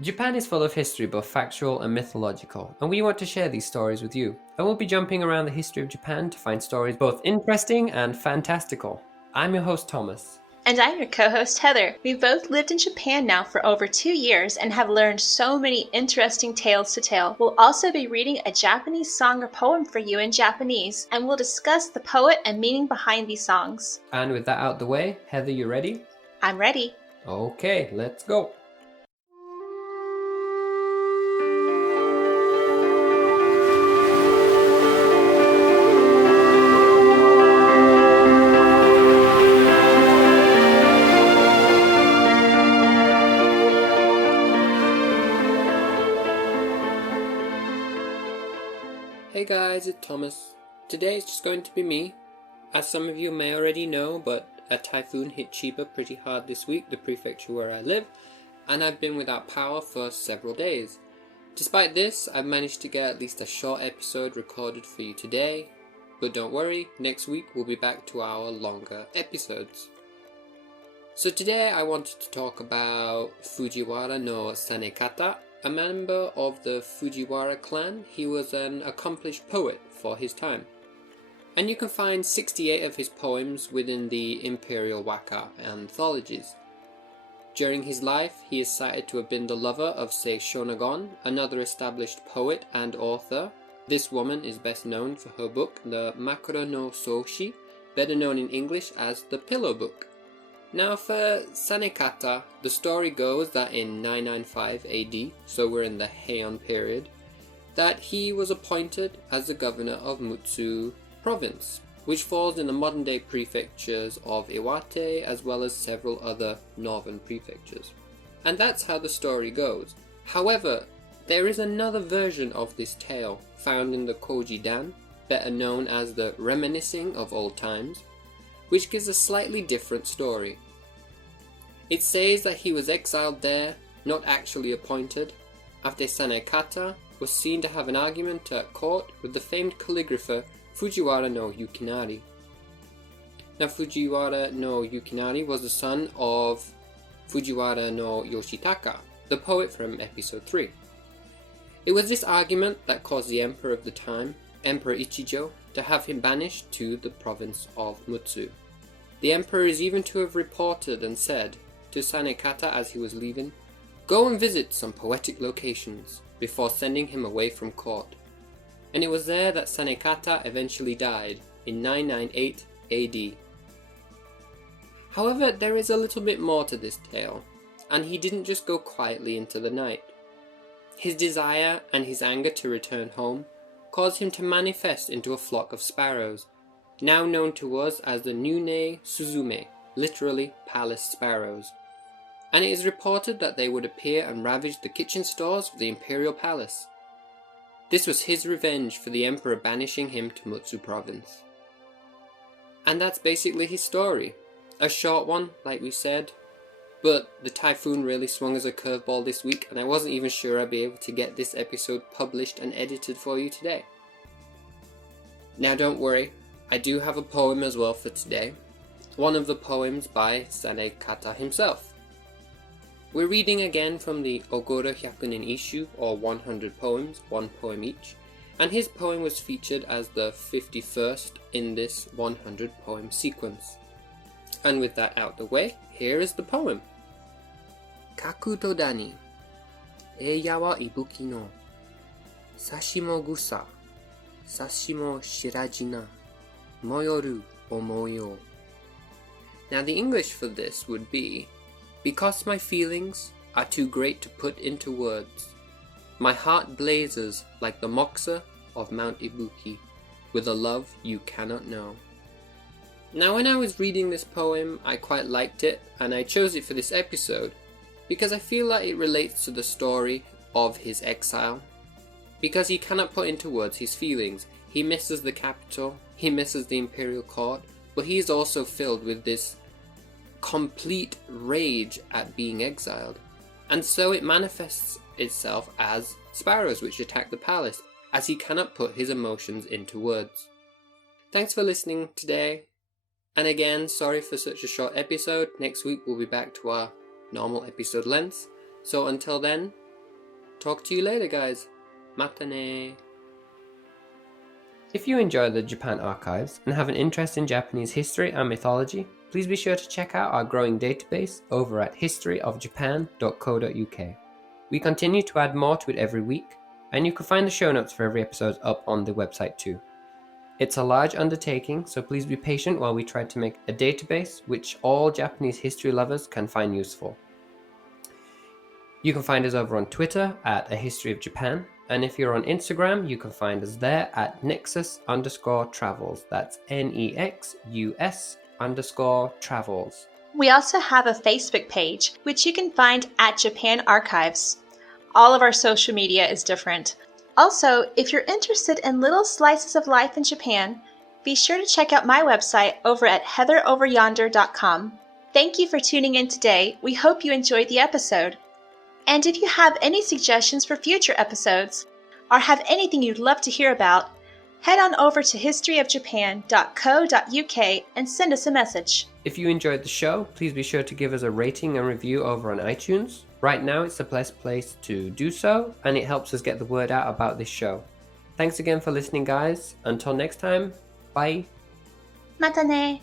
Japan is full of history, both factual and mythological, and we want to share these stories with you. And we'll be jumping around the history of Japan to find stories both interesting and fantastical. I'm your host, Thomas. And I'm your co-host, Heather. We've both lived in Japan now for over 2 years and have learned so many interesting tales to tell. We'll also be reading a Japanese song or poem for you in Japanese, and we'll discuss the poet and meaning behind these songs. And with that out the way, Heather, you ready? I'm ready. Okay, let's go. Hey guys, it's Thomas. Today it's just going to be me. As some of you may already know, but a typhoon hit Chiba pretty hard this week, the prefecture where I live, and I've been without power for several days. Despite this, I've managed to get at least a short episode recorded for you today, but don't worry, next week we'll be back to our longer episodes. So today I wanted to talk about Fujiwara no Sanekata, a member of the Fujiwara clan. He was an accomplished poet for his time. And you can find 68 of his poems within the Imperial Waka anthologies. During his life, he is cited to have been the lover of Sei Shonagon, another established poet and author. This woman is best known for her book, the Makura no Soushi, better known in English as the Pillow Book. Now for Sanekata, the story goes that in 995 AD, so we're in the Heian period, that he was appointed as the governor of Mutsu province, which falls in the modern-day prefectures of Iwate as well as several other northern prefectures. And that's how the story goes. However, there is another version of this tale found in the Koji Dan, better known as the Reminiscing of Old Times, which gives a slightly different story. It says that he was exiled there, not actually appointed, after Sanekata was seen to have an argument at court with the famed calligrapher Fujiwara no Yukinari. Now Fujiwara no Yukinari was the son of Fujiwara no Yoshitaka, the poet from episode 3. It was this argument that caused the emperor of the time, Emperor Ichijo, to have him banished to the province of Mutsu. The emperor is even to have reported and said to Sanekata as he was leaving, "Go and visit some poetic locations," before sending him away from court. And it was there that Sanekata eventually died in 998 AD. However, there is a little bit more to this tale, and he didn't just go quietly into the night. His desire and his anger to return home caused him to manifest into a flock of sparrows, now known to us as the Nune Suzume, literally palace sparrows. And it is reported that they would appear and ravage the kitchen stores of the imperial palace. This was his revenge for the emperor banishing him to Mutsu province. And that's basically his story. A short one, like we said, but the typhoon really swung as a curveball this week, and I wasn't even sure I'd be able to get this episode published and edited for you today. Now don't worry, I do have a poem as well for today. One of the poems by Sanekata himself. We're reading again from the Ogoro Hyakunin Isshu, or 100 poems, one poem each, and his poem was featured as the 51st in this 100 poem sequence. And with that out the way, here is the poem. Kaku to dani, eiya wa ibuki no, sashi mo gusa, sashi mo shiraji na, moyoru omoi yo. Now the English for this would be, because my feelings are too great to put into words, my heart blazes like the moxa of Mount Ibuki, with a love you cannot know. Now when I was reading this poem, I quite liked it, and I chose it for this episode, because I feel like it relates to the story of his exile. Because he cannot put into words his feelings. He misses the capital, he misses the imperial court, but he is also filled with this complete rage at being exiled. And so it manifests itself as sparrows which attack the palace, as he cannot put his emotions into words. Thanks for listening today. And again, sorry for such a short episode. Next week we'll be back to our normal episode length. So until then, Talk to you later, guys. Mata ne. If you enjoy the Japan Archives and have an interest in Japanese history and mythology, please be sure to check out our growing database over at historyofjapan.co.uk. We continue to add more to it every week, and you can find the show notes for every episode up on the website too. It's a large undertaking, so please be patient while we try to make a database which all Japanese history lovers can find useful. You can find us over on Twitter at A History of Japan, and if you're on Instagram, you can find us there at nexus_travels. That's NEXUS_travels. We also have a Facebook page, which you can find at Japan Archives. All of our social media is different. Also, if you're interested in little slices of life in Japan, be sure to check out my website over at heatheroveryonder.com. Thank you for tuning in today. We hope you enjoyed the episode. And if you have any suggestions for future episodes, or have anything you'd love to hear about, head on over to historyofjapan.co.uk and send us a message. If you enjoyed the show, please be sure to give us a rating and review over on iTunes. Right now, it's the best place to do so, and it helps us get the word out about this show. Thanks again for listening, guys. Until next time, bye. Mata ne!